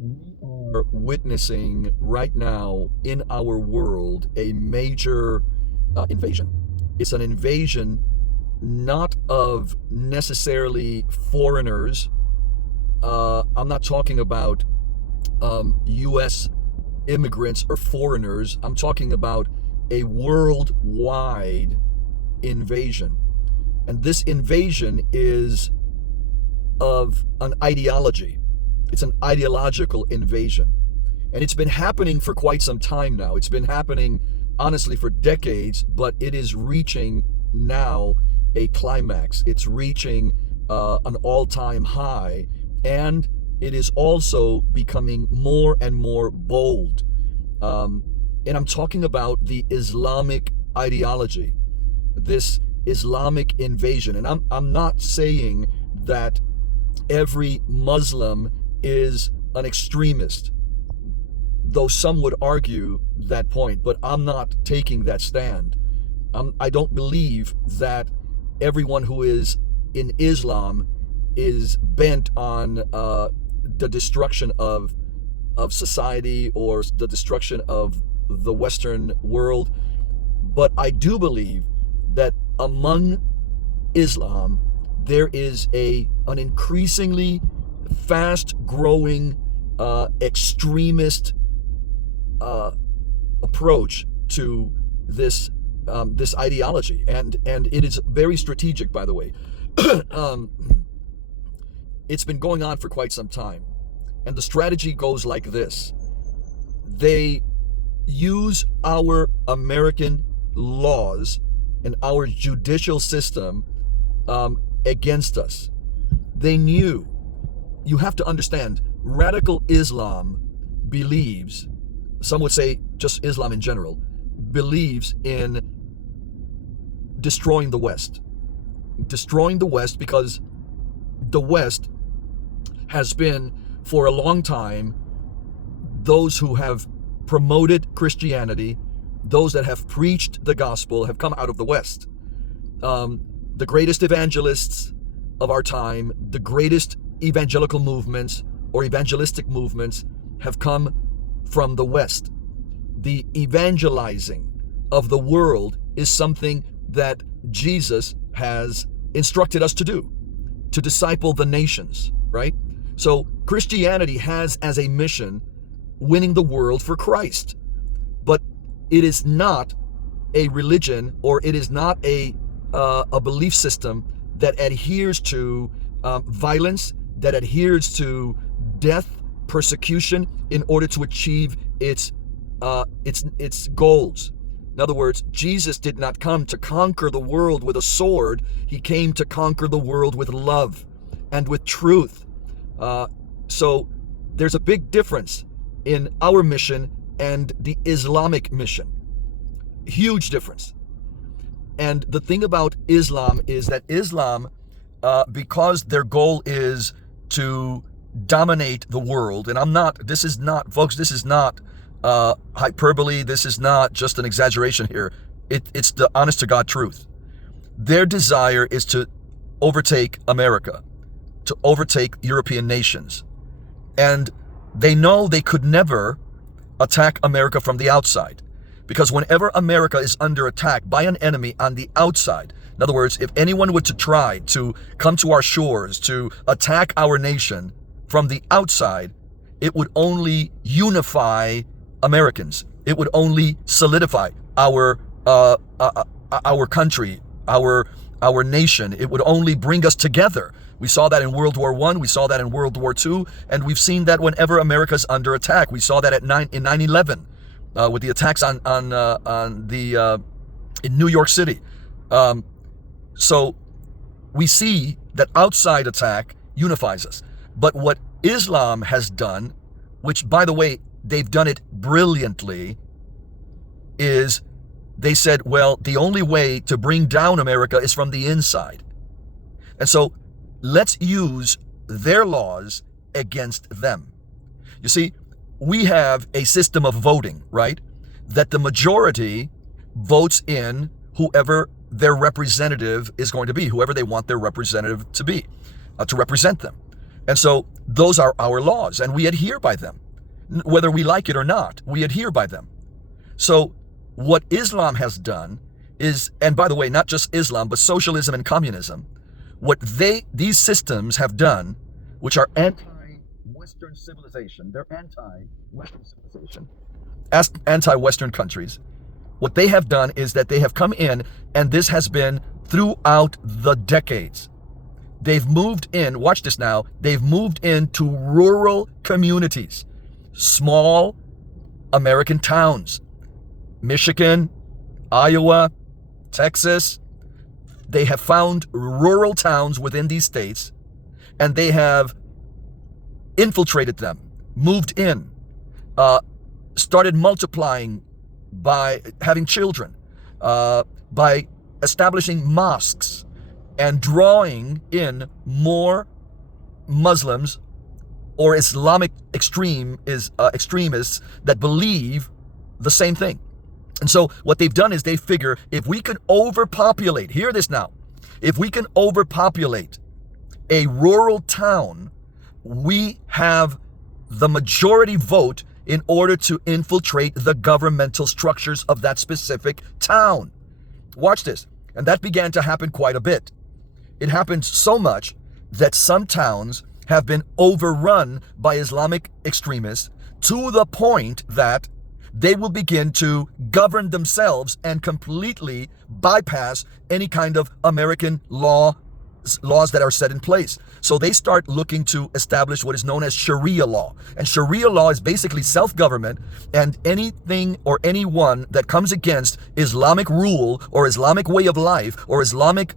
We are witnessing right now in our world a major invasion. It's an invasion not of necessarily foreigners. I'm not talking about U.S. immigrants or foreigners. I'm talking about a worldwide invasion. And this invasion is of an ideology. It's an ideological invasion. And it's been happening for quite some time now. It's been happening, honestly, for decades, but it is reaching now a climax. It's reaching an all-time high, and it is also becoming more and more bold. And I'm talking about the Islamic ideology, this Islamic invasion. And I'm not saying that every Muslim is an extremist, though some would argue that point, but I'm not taking that stand. I don't believe that everyone who is in Islam is bent on the destruction of society or the destruction of the Western world. But I do believe that among Islam, there is an increasingly fast-growing extremist approach to this ideology, and it is very strategic, by the way. It's been going on for quite some time, and the strategy goes like this: they use our American laws and our judicial system against us. They knew. You have to understand, radical Islam believes, some would say just Islam in general, believes in destroying the West. Destroying the West because the West has been, for a long time, those who have promoted Christianity, those that have preached the gospel have come out of the West. The greatest evangelists of our time, the greatest evangelical movements or evangelistic movements have come from the West. The evangelizing of the world is something that Jesus has instructed us to do, to disciple the nations, right? So Christianity has as a mission winning the world for Christ. But it is not a religion, or it is not a belief system that adheres to violence, that adheres to death, persecution, in order to achieve its goals. In other words, Jesus did not come to conquer the world with a sword. He came to conquer the world with love and with truth. So there's a big difference in our mission and the Islamic mission. Huge difference. And the thing about Islam is that Islam, because their goal is to dominate the world, and this is not hyperbole, this is not just an exaggeration here. It's the honest to God truth. Their desire is to overtake America, to overtake European nations. And they know they could never attack America from the outside, because whenever America is under attack by an enemy on the outside, in other words, if anyone were to try to come to our shores to attack our nation from the outside, it would only unify Americans. It would only solidify our country, our nation. It would only bring us together. We saw that in World War I, we saw that in World War II, and we've seen that whenever America's under attack. We saw that in 9/11 with the attacks in New York City. So we see that outside attack unifies us. But what Islam has done, which, by the way, they've done it brilliantly, is they said, well, the only way to bring down America is from the inside. And so let's use their laws against them. You see, we have a system of voting, right? That the majority votes in whoever their representative is going to be, whoever they want their representative to be, to represent them. And so Those are our laws, and we adhere by them. Whether we like it or not, we adhere by them. So what Islam has done is, and by the way, not just Islam, but socialism and communism, what these systems have done, which are anti-Western civilization, they're anti-Western civilization, as anti-Western countries, what they have done is that they have come in, and this has been throughout the decades. They've moved in, watch this now, they've moved into rural communities, small American towns, Michigan, Iowa, Texas. They have found rural towns within these states, and they have infiltrated them, moved in, started multiplying by having children, by establishing mosques and drawing in more Muslims or Islamic extremists that believe the same thing. And so what they've done is they figure, if we can overpopulate, hear this now, if we can overpopulate a rural town, we have the majority vote in order to infiltrate the governmental structures of that specific town. Watch this. And that began to happen quite a bit. It happened so much that some towns have been overrun by Islamic extremists to the point that they will begin to govern themselves and completely bypass any kind of American laws that are set in place. So they start looking to establish what is known as Sharia law. And Sharia law is basically self-government, and anything or anyone that comes against Islamic rule or Islamic way of life or Islamic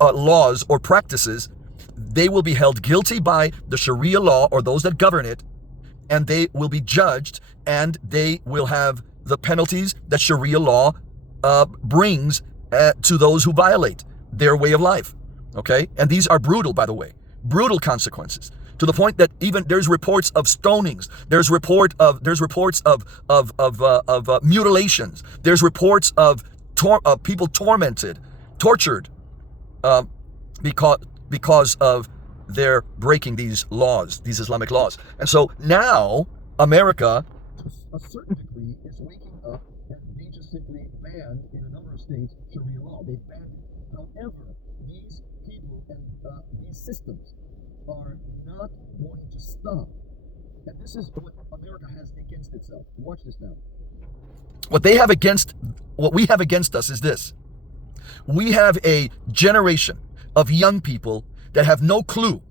laws or practices, they will be held guilty by the Sharia law or those that govern it, and they will be judged, and they will have the penalties that Sharia law brings to those who violate their way of life. Okay? And these are brutal, by the way. Brutal consequences, to the point that even there's reports of stonings. There's reports of mutilations. There's reports of people tortured because of their breaking these laws, these Islamic laws. And so now America, to a certain degree, is waking up, and they just simply banned in a number of states Sharia law. They banned it. However, these people and these systems are not going to stop. And this is what America has against itself. Watch this now. What we have against us is this. We have a generation of young people that have no clue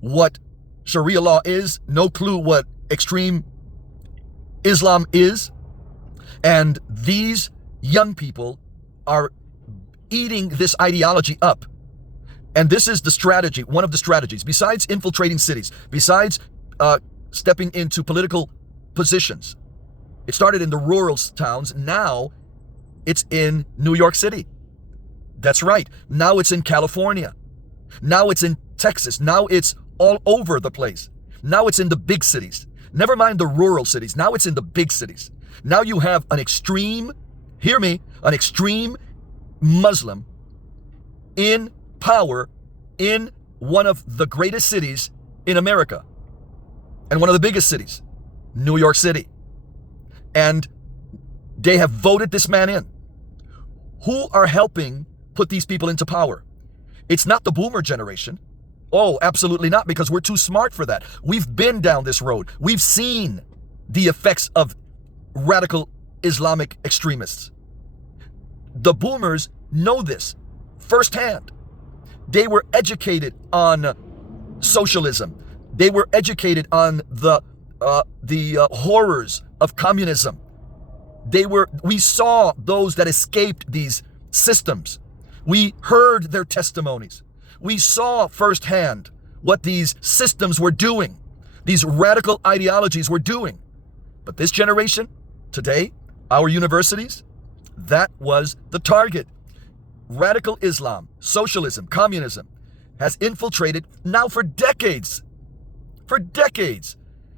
what Sharia law is, no clue what extreme Islam is, and these young people are eating this ideology up. And this is the strategy, one of the strategies, besides infiltrating cities, besides stepping into political positions. It started in the rural towns. Now it's in New York City. That's right. Now it's in California. Now it's in Texas. Now it's all over the place. Now it's in the big cities. Never mind the rural cities. Now it's in the big cities. Now you have an extreme, hear me, an extreme Muslim in power in one of the greatest cities in America and one of the biggest cities, New York City. And they have voted this man in. Who are helping put these people into power? It's not the boomer generation. Oh, absolutely not, because we're too smart for that. We've been down this road. We've seen the effects of radical Islamic extremists. The boomers know this firsthand. They were educated on socialism. They were educated on the horrors of communism. We saw those that escaped these systems. We heard their testimonies. We saw firsthand what these systems were doing, these radical ideologies were doing. But this generation, today, our universities, that was the target. Radical Islam, socialism, communism has infiltrated now for decades,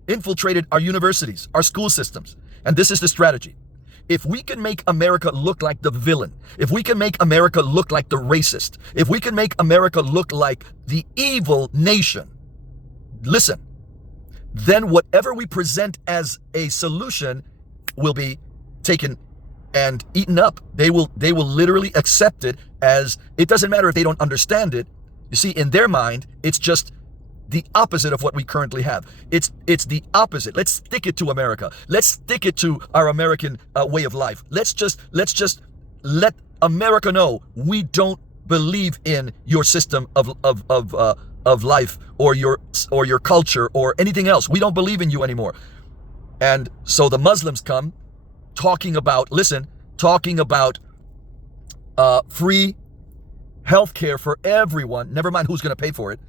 infiltrated our universities, our school systems. And this is the strategy. If we can make America look like the villain, if we can make America look like the racist, if we can make America look like the evil nation, listen, then whatever we present as a solution will be taken and eaten up. They will literally accept it as, it doesn't matter if they don't understand it. You see, in their mind, it's just the opposite of what we currently have. It's the opposite. Let's stick it to America. Let's stick it to our American way of life. Let's just let America know we don't believe in your system of life or your culture or anything else. We don't believe in you anymore. And so the Muslims come talking about free health care for everyone, never mind who's going to pay for it,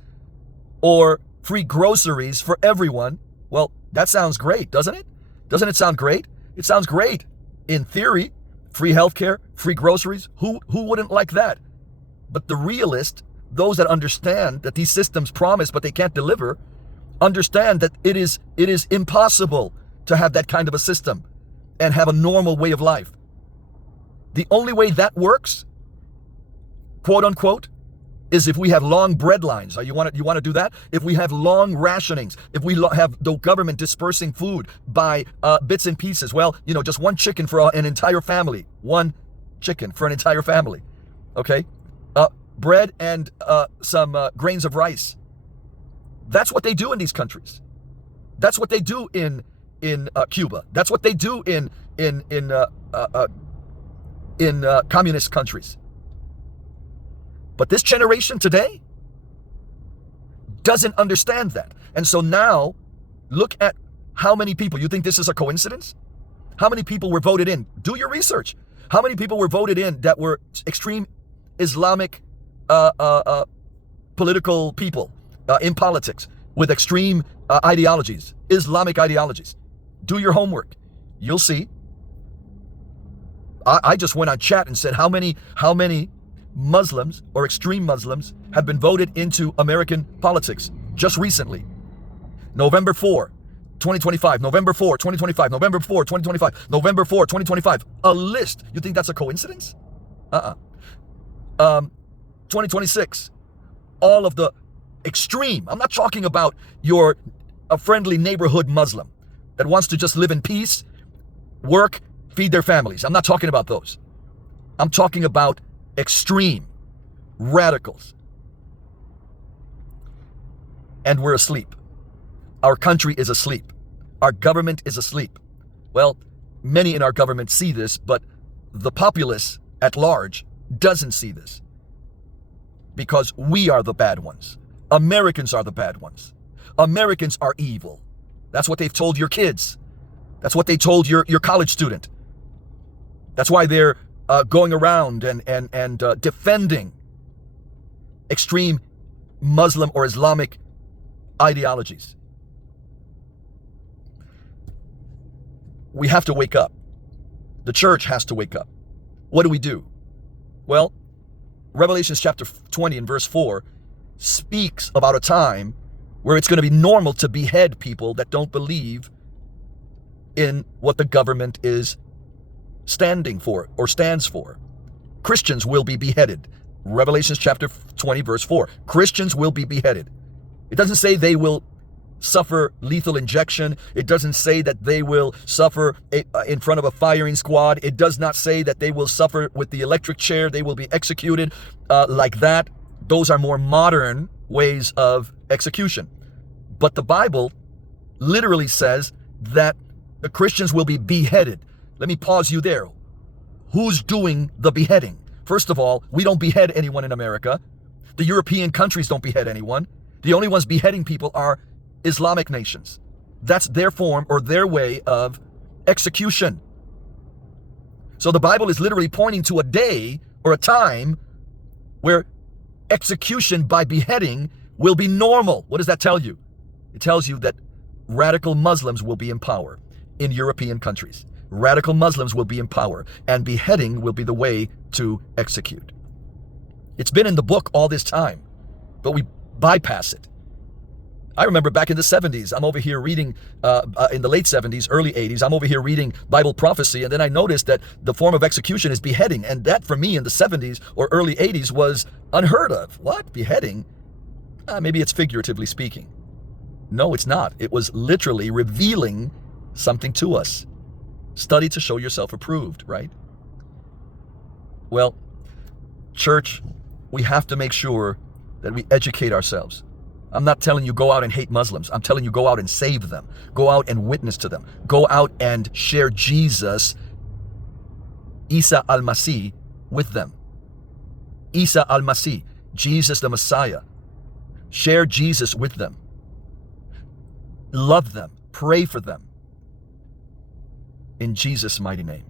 or free groceries for everyone. Well, that sounds great, doesn't it? Doesn't it sound great? It sounds great in theory. Free healthcare, free groceries. Who wouldn't like that? But the realist, those that understand that these systems promise but they can't deliver, understand that it is impossible to have that kind of a system and have a normal way of life. The only way that works, quote unquote, is if we have long bread lines. You want to do that? If we have long rationings, if we have the government dispersing food by bits and pieces, well, just one chicken for an entire family. One chicken for an entire family. Okay? Bread and some grains of rice. That's what they do in these countries. That's what they do in Cuba. That's what they do in communist countries. But this generation today doesn't understand that. And so now, look at how many people, you think this is a coincidence? How many people were voted in? Do your research. How many people were voted in that were extreme Islamic political people in politics with extreme ideologies, Islamic ideologies? Do your homework. You'll see. I just went on chat and said how many Muslims or extreme Muslims have been voted into American politics just recently. November 4, 2025, November 4, 2025, November 4, 2025, November 4, 2025. A list. You think that's a coincidence? 2026. All of the extreme. I'm not talking about a friendly neighborhood Muslim that wants to just live in peace, work, feed their families. I'm not talking about those. I'm talking about extreme radicals. And we're asleep. Our country is asleep. Our government is asleep. Well, many in our government see this, but the populace at large doesn't see this. Because we are the bad ones. Americans are the bad ones. Americans are evil. That's what they've told your kids. That's what they told your college student. That's why they're going around and defending extreme Muslim or Islamic ideologies. We have to wake up. The church has to wake up. What do? Well, Revelation chapter 20 and verse 4 speaks about a time where it's going to be normal to behead people that don't believe in what the government is standing for or stands for. Christians will be beheaded. Revelation chapter 20 verse 4. Christians will be beheaded. It doesn't say they will suffer lethal injection. It doesn't say that they will suffer in front of a firing squad. It does not say that they will suffer with the electric chair. They will be executed like that. Those are more modern ways of execution. But the Bible literally says that the Christians will be beheaded. Let me pause you there. Who's doing the beheading? First of all, we don't behead anyone in America. The European countries don't behead anyone. The only ones beheading people are Islamic nations. That's their form or their way of execution. So the Bible is literally pointing to a day or a time where execution by beheading will be normal. What does that tell you? It tells you that radical Muslims will be in power in European countries. Radical Muslims will be in power, and beheading will be the way to execute. It's been in the book all this time, but we bypass it. I remember back in the 70s, I'm over here reading, in the late 70s, early 80s, I'm over here reading Bible prophecy, and then I noticed that the form of execution is beheading, and that for me in the 70s or early 80s was unheard of. What? Beheading? Maybe it's figuratively speaking. No, it's not. It was literally revealing something to us. Study to show yourself approved, right? Well, church, we have to make sure that we educate ourselves. I'm not telling you go out and hate Muslims. I'm telling you go out and save them. Go out and witness to them. Go out and share Jesus, Isa al-Masih, with them. Isa al-Masih, Jesus the Messiah. Share Jesus with them. Love them. Pray for them. In Jesus' mighty name.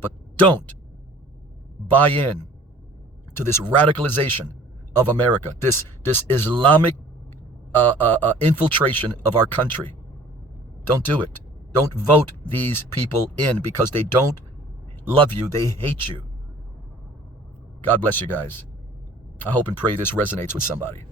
But don't buy in to this radicalization of America, this Islamic infiltration of our country. Don't do it. Don't vote these people in because they don't love you. They hate you. God bless you guys. I hope and pray this resonates with somebody.